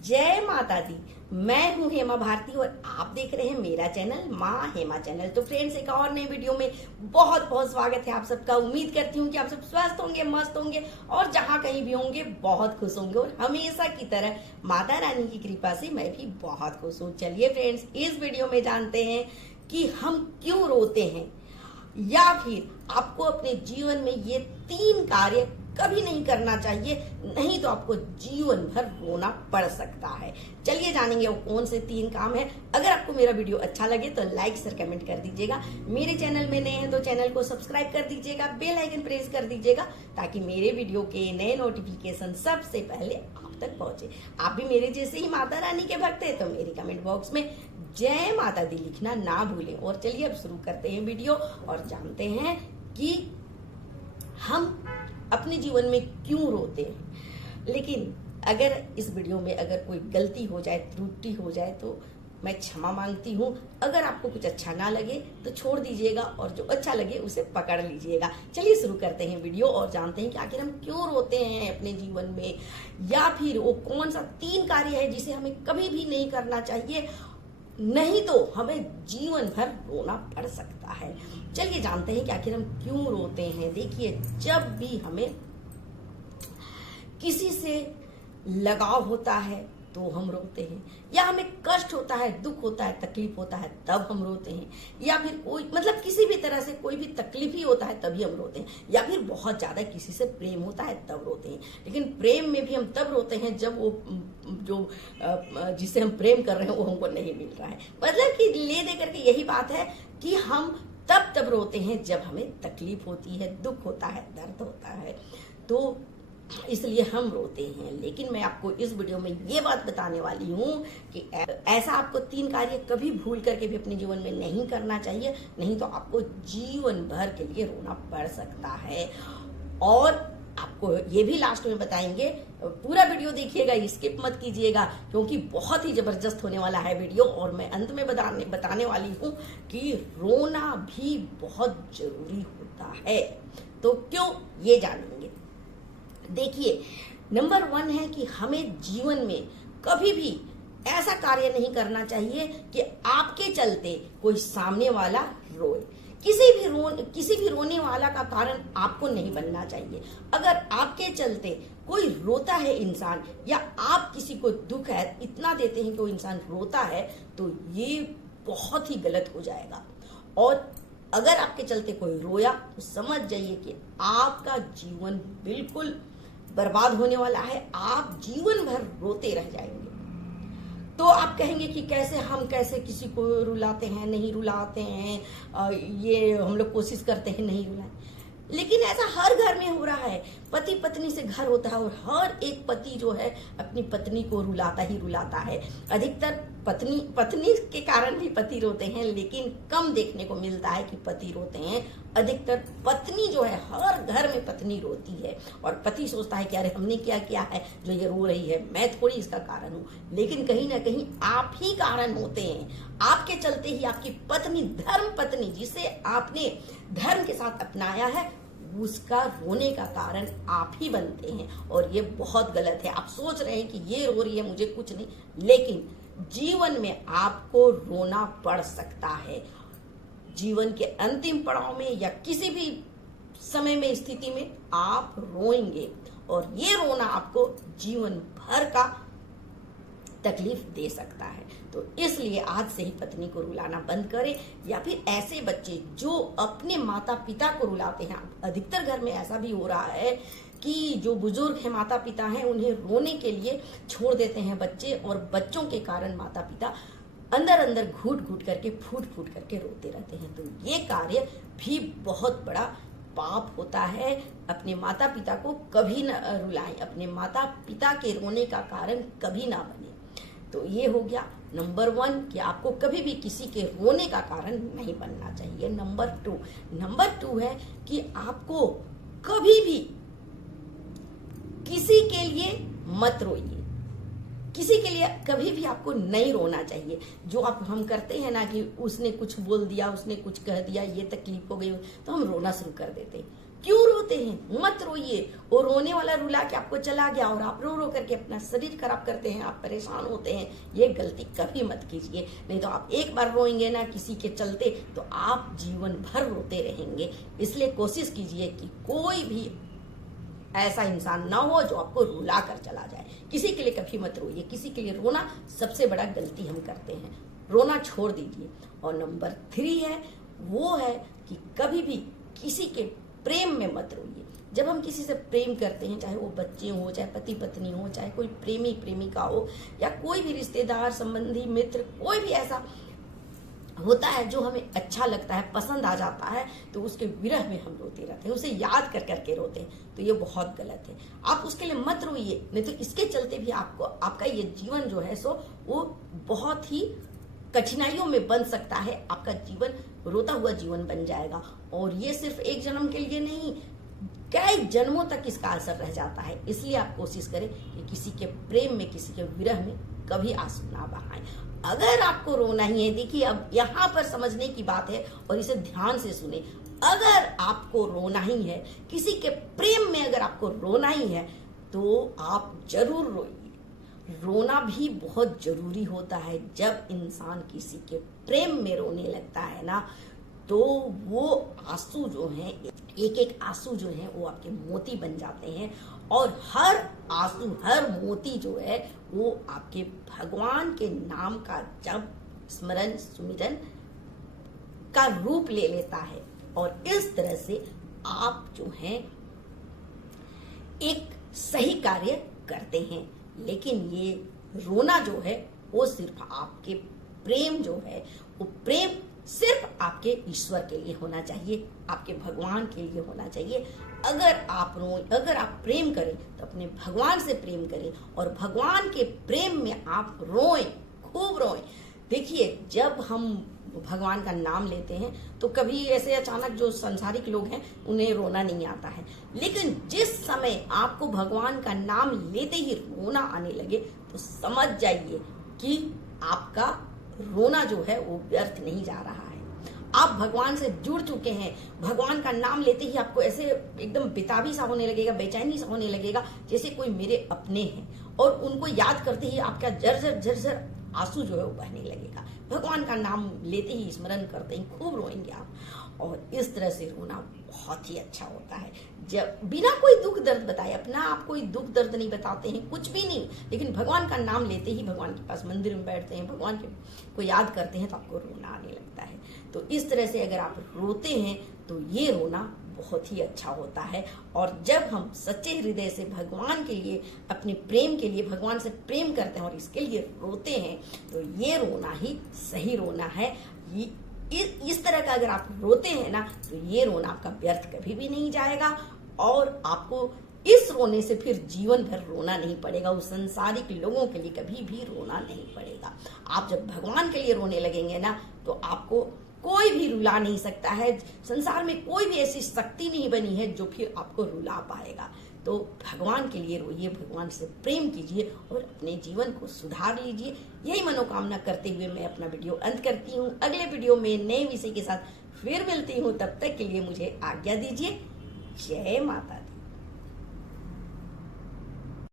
जय माता दी। मैं हूं हेमा भारती और आप देख रहे हैं मेरा चैनल माँ हेमा चैनल। तो फ्रेंड्स, एक और नए वीडियो में बहुत बहुत स्वागत है आप सबका। उम्मीद करती हूँ कि आप सब स्वस्थ होंगे, मस्त होंगे और जहाँ कहीं भी होंगे बहुत खुश होंगे। और हमेशा की तरह माता रानी की कृपा से मैं भी बहुत खुश हूँ। चलिए फ्रेंड्स, इस वीडियो में जानते हैं कि हम क्यों रोते हैं, या फिर आपको अपने जीवन में ये 3 कार्य कभी नहीं करना चाहिए, नहीं तो आपको जीवन भर रोना पड़ सकता है। चलिए जानेंगे वो कौन से 3 काम है। अगर आपको मेरा वीडियो अच्छा लगे तो लाइक शेयर कमेंट कर दीजिएगा। मेरे चैनल में नए हैं तो चैनल को सब्सक्राइब कर दीजिएगा, बेल आइकन प्रेस कर दीजिएगा ताकि मेरे वीडियो के नए नोटिफिकेशन सबसे पहले आप तक पहुंचे। आप भी मेरे जैसे ही माता रानी के भक्त हैं तो मेरे कमेंट बॉक्स में जय माता दी लिखना ना भूलें। और चलिए अब शुरू करते हैं वीडियो और जानते हैं कि हम अपने जीवन में क्यों रोते हैं। लेकिन अगर इस वीडियो में अगर कोई गलती हो जाए, त्रुटि हो जाए तो मैं क्षमा मांगती हूँ। अगर आपको कुछ अच्छा ना लगे तो छोड़ दीजिएगा और जो अच्छा लगे उसे पकड़ लीजिएगा। चलिए शुरू करते हैं वीडियो और जानते हैं कि आखिर हम क्यों रोते हैं अपने जीवन में, या फिर वो कौन सा 3 कार्य है जिसे हमें कभी भी नहीं करना चाहिए, नहीं तो हमें जीवन भर रोना पड़ सकता है। चलिए जानते हैं कि आखिर हम क्यों रोते हैं। देखिए, जब भी हमें किसी से लगाव होता है तो हम रोते हैं, या हमें कष्ट होता है, दुख होता है, तकलीफ होता है तब हम रोते हैं, या फिर कोई मतलब किसी भी तरह से कोई भी तकलीफ ही होता है तभी हम रोते हैं, या फिर बहुत ज्यादा किसी से प्रेम होता है तब रोते हैं। लेकिन प्रेम में भी हम तब रोते हैं जब वो जो जिससे हम प्रेम कर रहे हैं वो हमको नहीं मिल रहा है। मतलब कि ले दे करके यही बात है कि हम तब रोते हैं जब हमें तकलीफ होती है, दुख होता है, दर्द होता है, तो इसलिए हम रोते हैं। लेकिन मैं आपको इस वीडियो में ये बात बताने वाली हूँ कि ऐसा आपको 3 कार्य कभी भूल करके भी अपने जीवन में नहीं करना चाहिए, नहीं तो आपको जीवन भर के लिए रोना पड़ सकता है। और आपको ये भी लास्ट में बताएंगे, पूरा वीडियो देखिएगा, स्किप मत कीजिएगा क्योंकि बहुत ही जबरदस्त होने वाला है वीडियो। और मैं अंत में बताने वाली हूँ कि रोना भी बहुत जरूरी होता है। तो क्यों, ये जानेंगे। देखिए, नंबर 1 है कि हमें जीवन में कभी भी ऐसा कार्य नहीं करना चाहिए कि आपके चलते कोई सामने वाला रोए। किसी भी रोने वाला का कारण आपको नहीं बनना चाहिए। अगर आपके चलते कोई रोता है इंसान, या आप किसी को दुख है इतना देते हैं कि वो इंसान रोता है, तो ये बहुत ही गलत हो जाएगा। और अगर आपके चलते कोई रोया तो समझ जाइए कि आपका जीवन बिल्कुल बर्बाद होने वाला है, आप जीवन भर रोते रह जाएंगे। तो आप कहेंगे कि कैसे किसी को रुलाते हैं, नहीं रुलाते हैं, ये हम लोग कोशिश करते हैं नहीं रुलाएं। लेकिन ऐसा हर घर में हो रहा है। पति पत्नी से घर होता है और हर एक पति जो है अपनी पत्नी को रुलाता ही रुलाता है। अधिकतर पत्नी के कारण भी पति रोते हैं, लेकिन कम देखने को मिलता है कि पति रोते हैं। अधिकतर पत्नी जो है, हर घर में पत्नी रोती है और पति सोचता है कि अरे हमने क्या किया है जो ये रो रही है, मैं थोड़ी इसका कारण हूँ। लेकिन कहीं ना कहीं आप ही कारण होते हैं। आपके चलते ही आपकी पत्नी, धर्म पत्नी जिसे आपने धर्म के साथ अपनाया है, उसका रोने का कारण आप ही बनते हैं। और ये बहुत गलत है। आप सोच रहे हैं कि ये रो रही है, मुझे कुछ नहीं, लेकिन जीवन में आपको रोना पड़ सकता है। जीवन के अंतिम पड़ाव में या किसी भी समय में, स्थिति में आप रोएंगे और ये रोना आपको जीवन भर का तकलीफ दे सकता है। तो इसलिए आज से ही पत्नी को रुलाना बंद करें। या फिर ऐसे बच्चे जो अपने माता पिता को रुलाते हैं, अधिकतर घर में ऐसा भी हो रहा है कि जो बुजुर्ग हैं, माता पिता हैं, उन्हें रोने के लिए छोड़ देते हैं बच्चे, और बच्चों के कारण माता पिता अंदर अंदर घुट घुट करके, फूट फूट करके रोते रहते हैं। तो ये कार्य भी बहुत बड़ा पाप होता है। अपने माता पिता को कभी न रुलाएं, अपने माता पिता के रोने का कारण कभी ना बने। तो ये हो गया नंबर 1 कि आपको कभी भी किसी के रोने का कारण नहीं बनना चाहिए। नंबर 2 है कि आपको कभी भी किसी के लिए मत रोइए। किसी के लिए कभी भी आपको नहीं रोना चाहिए। जो हम करते हैं ना कि उसने कुछ बोल दिया, उसने कुछ कह दिया, ये तकलीफ हो गई तो हम रोना शुरू कर देते हैं। क्यों रोते हैं? मत रोइए। वो रोने वाला रुला के आपको चला गया और आप रो रो करके अपना शरीर खराब करते हैं, आप परेशान होते हैं। ये गलती कभी मत कीजिए। नहीं तो आप एक बार रोएंगे ना किसी के चलते, तो आप जीवन भर रोते रहेंगे। इसलिए कोशिश कीजिए कि कोई भी ऐसा इंसान ना हो जो आपको रुला कर चला जाए। किसी के लिए कभी मत रोइए। किसी के लिए रोना सबसे बड़ा गलती हम करते हैं। रोना छोड़ दीजिए। और नंबर 3 है, वो है कि कभी भी किसी के प्रेम में मत रोइए। जब हम किसी से प्रेम करते हैं, चाहे वो बच्चे हो, चाहे पति पत्नी हो, चाहे कोई प्रेमी प्रेमिका हो, या कोई भी रिश्तेदार, संबंधी, मित्र, कोई भी ऐसा होता है जो हमें अच्छा लगता है, पसंद आ जाता है, तो उसके विरह में हम रोते रहते हैं, उसे याद कर करके रोते हैं। तो ये बहुत गलत है। आप उसके लिए मत रोइए, नहीं तो इसके चलते भी आपको आपका ये जीवन जो है सो वो बहुत ही कठिनाइयों में बन सकता है। आपका जीवन रोता हुआ जीवन बन जाएगा। और ये सिर्फ एक जन्म के लिए नहीं, कई जन्मों तक इसका असर रह जाता है। इसलिए आप कोशिश करें कि किसी के प्रेम में, किसी के विरह में कभी आंसू ना बहाएं। अगर आपको रोना ही है, देखिए अब यहाँ पर समझने की बात है और इसे ध्यान से सुने। अगर आपको रोना ही है, किसी के प्रेम में अगर आपको रोना ही है, तो आप जरूर रोइए। रोना भी बहुत जरूरी होता है। जब इंसान किसी के प्रेम में रोने लगता है ना, तो वो आंसू जो हैं, एक एक आंसू जो हैं वो आपके मोती बन जाते हैं। और हर आंसू, हर मोती जो है वो आपके भगवान के नाम का जब स्मरण सुमिरन का रूप ले लेता है। और इस तरह से आप जो हैं एक सही कार्य करते हैं। लेकिन ये रोना जो है वो सिर्फ आपके प्रेम जो है, वो प्रेम सिर्फ आपके ईश्वर के लिए होना चाहिए, आपके भगवान के लिए होना चाहिए। अगर आप रोएं, अगर आप प्रेम करें तो अपने भगवान से प्रेम करें और भगवान के प्रेम में आप रोएं, खूब रोएं। देखिए, जब हम भगवान का नाम लेते हैं तो कभी ऐसे अचानक जो संसारिक लोग हैं उन्हें रोना नहीं आता है, लेकिन जिस समय आपको भगवान का नाम लेते ही रोना आने लगे तो समझ जाइए कि आपका रोना जो है वो व्यर्थ नहीं जा रहा है। आप भगवान से जुड़ चुके हैं। भगवान का नाम लेते ही आपको ऐसे एकदम बेताबी सा होने लगेगा, बेचैनी सा होने लगेगा, जैसे कोई मेरे अपने हैं। और उनको याद करते ही आपका झरझर झरझर आंसू जो है वो बहने लगेगा। भगवान का नाम लेते ही, स्मरण करते ही खूब रोएंगे आप। और इस तरह से रोना बहुत ही अच्छा होता है। जब बिना कोई दुख दर्द बताए, अपना आप कोई दुख दर्द नहीं बताते हैं, कुछ भी नहीं, लेकिन भगवान का नाम लेते ही भगवान के पास मंदिर में बैठते हैं, भगवान को याद करते हैं, तो आपको रोना आने लगता है। तो इस तरह से अगर आप रोते हैं तो ये रोना बहुत ही अच्छा होता है। और जब हम सच्चे हृदय से भगवान के लिए, अपने प्रेम के लिए भगवान से प्रेम करते हैं और इसके लिए रोते हैं, तो ये रोना ही सही रोना है। इस तरह का अगर आप रोते हैं ना, तो ये रोना आपका व्यर्थ कभी भी नहीं जाएगा और आपको इस रोने से फिर जीवन भर रोना नहीं पड़ेगा। उस संसारिक लोगों के लिए कभी भी रोना नहीं पड़ेगा। आप जब भगवान के लिए रोने लगेंगे ना, तो आपको कोई भी रुला नहीं सकता है। संसार में कोई भी ऐसी शक्ति नहीं बनी है जो फिर आपको रुला पाएगा। तो भगवान के लिए रोइए, भगवान से प्रेम कीजिए और अपने जीवन को सुधार लीजिए। यही मनोकामना करते हुए मैं अपना वीडियो अंत करती हूँ। अगले वीडियो में नए विषय के साथ फिर मिलती हूँ। तब तक के लिए मुझे आज्ञा दीजिए। जय माता।